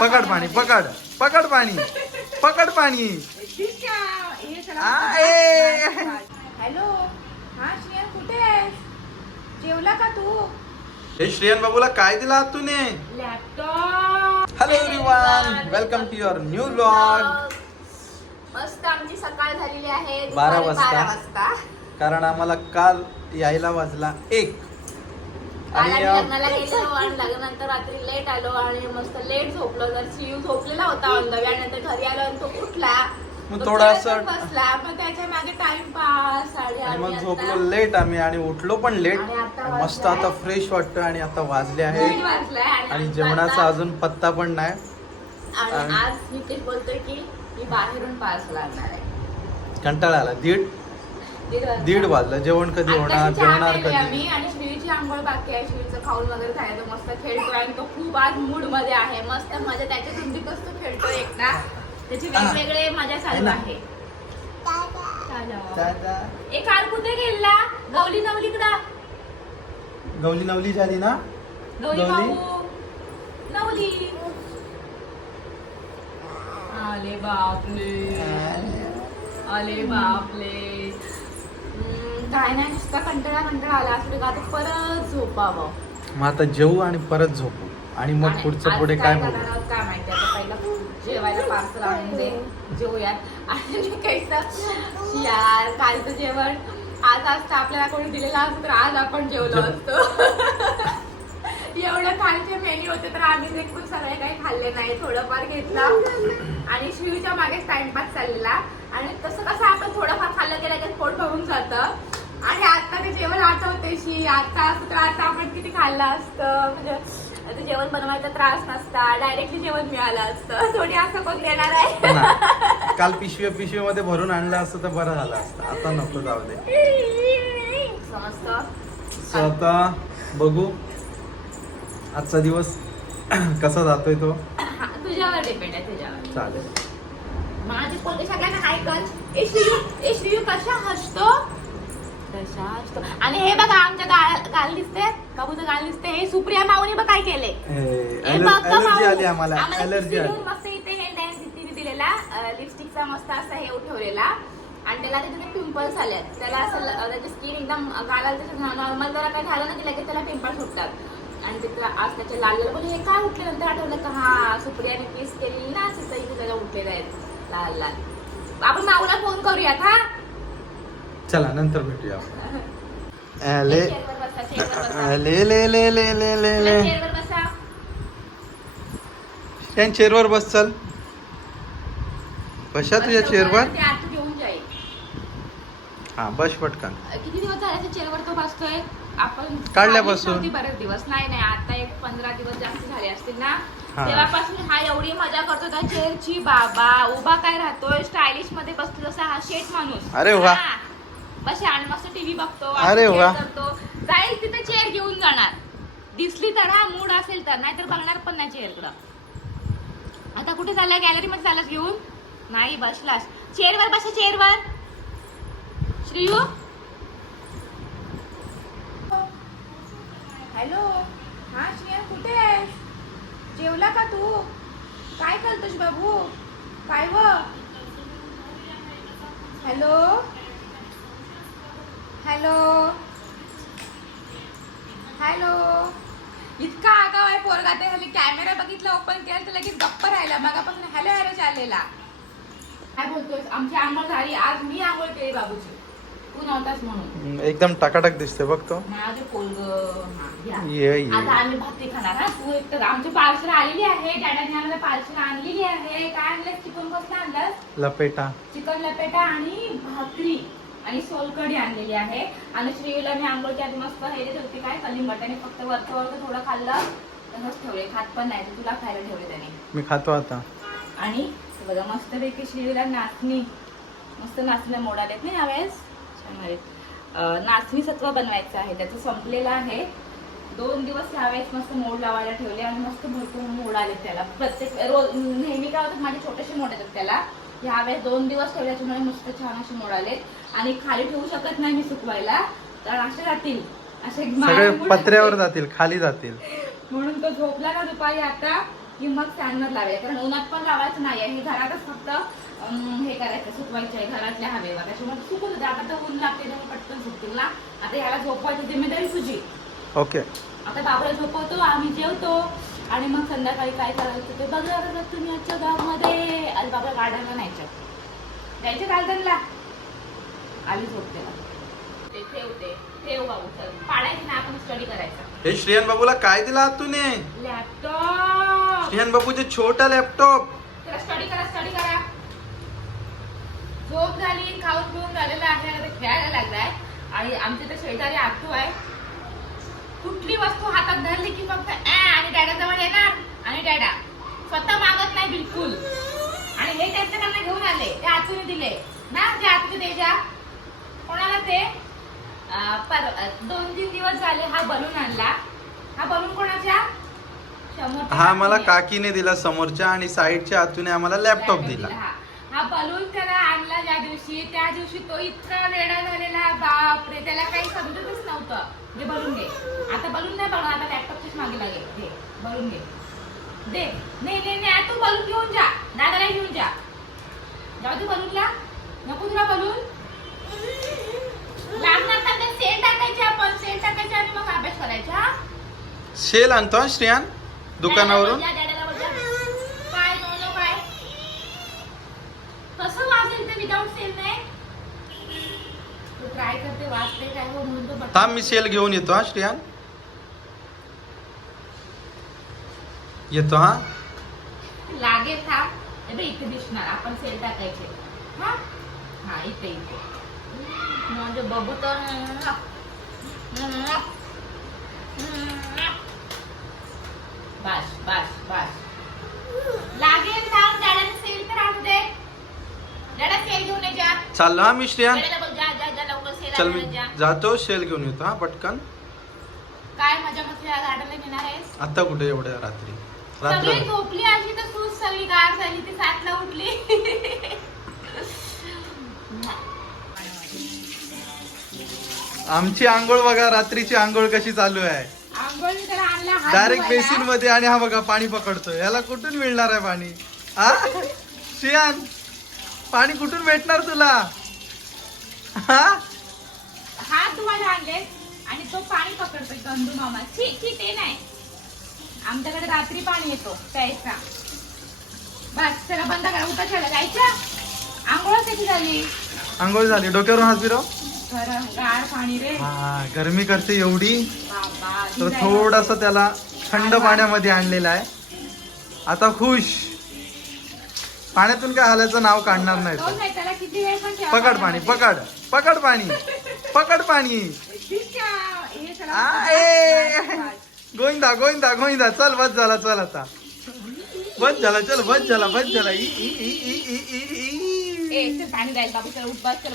पकड पाणी पकड. पकड पाणी. पकड पाणी. हॅलो. हा श्रेयन कुठे आहेस? जेवला का तू? हे श्रेयन बाबूला काय दिला तूने laptop. Hello everyone welcome to your new vlog मस्त आमची सकाळ झालेली आहे. बारा वाजता. कारण आम्हाला काल यायला वाजला एक. आणि आम्ही अ, लग्नाला गेलेलो आणि लग्नानंतर रात्री लेट आलो आणि मस्त लेट झोपलो. तर शिव झोपलेला होता आणि नंतर घरी आलो आणि तो उठला. मग तो थोडासा- खेळत बसला. मग त्याच्यामागे टाइमपास आणि आणि मग आम्ही झोपलो लेट आम्ही आणि उठलो पण लेट आणि आता मस्त. आता फ्रेश वाटतं आणि आता वाजले आहे आणि जेवणाचा अजून पत्ता पण नाही. आणि आणि- आज नितेश बोलतोय की मी बाहेरून पार्सल आणणार आहे. कंटाळा आला. दीड? दीड वाजलं. जेवण कधी होणार? जेवणार कधी? आम्ही आणि श्रीची आंघोळ बाकी आहे. श्रीचं खाऊन वगैरे खायला तो मस्त खेळतोय आणि तो खूप आज मूडमध्ये आहे. मस्त मजा. त्याच्या धुंदीतच तो खेळतोय एकटा त्याची वेगवेगळे मजा चालू ना. आहे. जा, जा. ए काल कुठे गेला गौली नवलीकडा. गौली नवली झाली ना? भाऊ. नवली. आले बापले. आले बापले. काय नाही नुसता कंटाळा कंटाळा आला असं आता परत झोपावं. मग आता जेवू आणि परत झोपू. आणि मग पुढचं पुढे काय काय बघू माहिती आता पहिला जेवायला पार्सल आणून दे जेवूयात. आणि यार कालचं जेवण. आज असतं आपल्याला कोणी दिलेलं असतं तर आज आपण जेवलो असतो. एवढं खालचे मेन्यू होते तर आम्ही देखील सगळे काही खाल्ले नाही थोडंफार घेतलं. आणि शिवच्या मागेच टाइमपास चाललेला. आणि तसं कसं आपण थोडंफार खाल्लं गेलं की पोट भरून जातं आणि आता ते जेवण शी आता तर आता आपण किती खाल्लं असतं. म्हणजे ते जेवण बनवायचा त्रास नसता. डायरेक्टली जेवण मिळालं असतं. थोडी असं कोण देणार आहे. ना. काल पिशव्या पिशवीमध्ये भरून आणलं असतं तर बरं झालं असतं. आता नको जाऊ दे. समजतं. आता बघू. आजचा दिवस कसा जातोय तो? हा, तुझ्यावर डिपेंड आहे तुझ्यावर. चालेल. माझे पोते सगळ्यांना हाय कर. ए श्रीयू ए श्रीयू कशा कशा आणि हे बघा आमच्या गाल गाल दिसते. बाबूचं गाल दिसते. हे सुप्रिया माऊनी बघ काय केले हे बघ माऊ. आली आम्हाला. आली. मस्त इथे हे डॅन्स तिने दिलेला लिपस्टिकचा मस्त असा हे ठेवलेला आणि त्याला तिथे पिंपल्स आल्यात. त्याला असं ल- त्याची स्किन एकदम गालाला त्याचं नॉर्मल जरा काय झालं ना की लगेच त्याला पिंपल्स सुटतात आणि तिथं आज त्याचे लाल लाल बोलले हे काय उठले नंतर आठवलं का? हा सुप्रियाने किस केलेली ना असं तरी त्याला उठलेले आहेत. लाल लाल. आपण माऊला फोन करूयात हा? चला नंतर भेटूया. ले बसा बसा ले ले ले ले ले ले ले. चेअरवर बसा त्या चेअरवर बस चल. कशा तुझ्या बस चेअरवर. हा बस पटकन. किती दिवस झाले चेअरवर तो बसतोय? आपण काढल्यापासून? बरेच दिवस. नाही नाही आता एक पंधरा दिवस जास्त झाले असतील ना. तेव्हापासून हा एवढी मजा करतो त्या चेअरची. बाबा उभा काय राहतोय? स्टायलिशमध्ये बसतो जसा हा शेट माणूस. अरे वा. मस्त टीव्ही बघतो अरे असं वा. करतो जाईल तिथे चेअर घेऊन जाणार. दिसली तर हा मूड असेल तर नाहीतर बघणार पण नाही चेअरकडं आता कुठे चाललाय? गॅलरी मध्ये चाललास घेऊन? नाही बसलास. चेअरवर बसा चेअरवर. श्रीयू? हॅलो? हा श्रेया कुठे आहेस? जेवला का तू? काय करतोस बाबू? काय व? हॅलो? हॅलो. हॅलो. इतका आगाव आहे पोरगा ते हल्ली कॅमेरा बघितला ओपन केला तर लगेच गप्प राहिला. मगापासून हॅलो हॅलो चाललेला. काय बोलतोय आमची आंघोळ झाली. आज मी आंघोळ केली बाबूची. तू म्हणून. एकदम टकाटक दिसते बघ तो. माझे पोलग ये. ये आता आम्ही भाकरी खाणार हा? तू एक तर आमची पार्सल आलेली आहे. डॅडाने आम्हाला पार्सल आणलेली आहे. काय आणलं चिकन कसलं आणलं लपेटा. चिकन लपेटा आणि भाकरी. आणि सोलकढी आणलेली आहे. आणि श्रीला मी आंघोळच्या आधी मस्त हे देत होती काय? कलिंगटाने फक्त वरचं वरचं थोडं खाल्लं तसंच ठेवले. खात पण नाही तुला खायला ठेवले त्याने. मी खातो आता. आणि बघा मस्त पैकी श्रीला नाचणी मस्त नाचण्या मोड आलेत ना यावेळेस? नाचणी सत्व बनवायचं आहे. त्याचं संपलेलं आहे. दोन दिवस यावेळेस मस्त मोड लावायला ठेवले आणि मस्त भरपूर मोड आले त्याला. प्रत्येक रोज नेहमी काय होतं माझे छोटेसे मोड येतात त्याला. यावेळेस दोन दिवस ठेवले त्याच्यामुळे मस्त छान असे मोड आले आणि खाली ठेवू शकत नाही मी सुकवायला. तर असे राहतील असे सगळे पत्र्यावर. जातील खाली जातील. म्हणून तो झोपला ना दुपारी आता की मग फॅनवर लावायला कारण उन्हात पण लावायचं नाही आणि घरातच फक्त हे करायचं सुकवायचं आहे. घरातल्या हवेवर त्याच्यामुळे सुकून जाते. आता तर ऊन लागते त्यामुळे पटकन सुकतील ना. आता ह्याला झोपवायची जिम्मेदारी तुझी ओके. आता बाबूला झोपवतो आम्ही जेवतो. आणि मग संध्याकाळी काय करायचं ते बघा बघा तुम्ही आजच्या गावामध्ये. आणि बाबा गार्डनला न्यायचं. जायचं गार्डनला. आली ते ठेवते ठेव बाबू चल. पाडायचं ना आपण स्टडी करायचा. हे श्रियान बाबूला काय दिला आतूने लॅपटॉप श्रियान बाबूचे छोटा लॅपटॉप त्याला स्टडी करा स्टडी करा. झोप झाली खाऊन पिऊन झालेलं आहे आता खेळायला लागलाय. आणि आमच्या इथे शेजारी आटू आहे. कुठली वस्तू हातात धरली की फक्त "ऍ" आणि डॅडा जवळ येणार? आणि डॅडा स्वतः मागत नाही बिलकुल. आणि हे त्यांच्याकडनं घेऊन आले ते आतूने दिले. ना जे आतूने द्यायच्या कोणाला ते पर दोन तीन दिवस झाले हा बलून आणला. हा बलून कोणाच्या? हा मला काकीने. दिला समोरच्या आणि साईडच्या आतूने आम्हाला लॅपटॉप दिला. हा. हा बलून त्याला आणला ज्या दिवशी. त्या दिवशी तो इतका वेडा झालेला बापरे त्याला काही समजतच नव्हतं. जे बलून घे. आता बलून नाही बघा आता लॅपटॉपचीच मागे लागेल घे बलून घे. दे. नाही नाही नाही तू बलून घेऊन जा दादाला घेऊन जा जाऊ तू बलूनला नको तुला बलून लागणार तर ते सेल टाकायचे आपण सेल टाकायचे आणि मग अभ्यास करायचा हा? शेल आणतो हा श्रियान दुकानावरून डॅडाला बोल जा, डॅडाला बोल जा. काय नो नो काय कसं वाचेल ते विदाउट सेल नाही तू ट्राय करते वाचते काय हो म्हणून तो बटन- थांब मी सेल घेऊन येतो हा श्रियान? येतो हा? लागेल थांब. हे इथे दिसणार आपण सेल टाकायचे. हा? हा इथे इथे. म्हणजे बघू तर बस बस बस. लागेल थांब सेल तर आणू दे. सेल घेऊन ये जा. चाललो हा मी श्रियान डॅडाला बघ जा जा जा लवकर सेल चल मी जा. जातो शेल घेऊन येतो हा पटकन. काय मजा मस्ती या गार्डनला घेणार आहेस? आता कुठे एवढ्या रात्री? सगळी रात्र झोपली अशी तर सूज सगळी गार झाली ती सातला उठली. आमची आंघोळ बघा रात्रीची आंघोळ कशी चालू आहे आंघोळ मी त्याला आणला हात डायरेक्ट. बेसिनमध्ये आणि हा बघा पाणी पकडतोय. याला कुठून मिळणार आहे पाणी? हा? शियान पाणी कुठून भेटणार तुला? हा? हात धुवायला आणले आणि तो पाणी पकडतोय गंदू मामा. छी छी ते नाही. आमच्याकडे रात्री पाणी येतो प्यायचा. बस त्याला बंद करा. उठा ठेवला जायचं? आंघोळ कशी झाली? आंघोळ झाली. डोक्यावरून हात फिरव. खरं गार पाणी रे हा गरमी करते एवढी बाबा तर भिजायला. थोडासा त्याला थंड पाण्यामध्ये आणलेला आहे आता खुश पाण्यातून काय हालायचं नाव काढणार नाही तो तो. नाही, त्याला किती वेळ पण ठेवा पकड पाणी पाण्यामध्ये. पकड पकड पाणी पकड पाणी. हे त्याला. गोविंदा गोविंदा गोविंदा चल बस झाला चल आता बस झाला चल बस झाला बस झाला ई, ई, ई, ई, ई, ई, ई. ए, ते पाणी द्यायला बाबू त्याला उठ बस, त्याला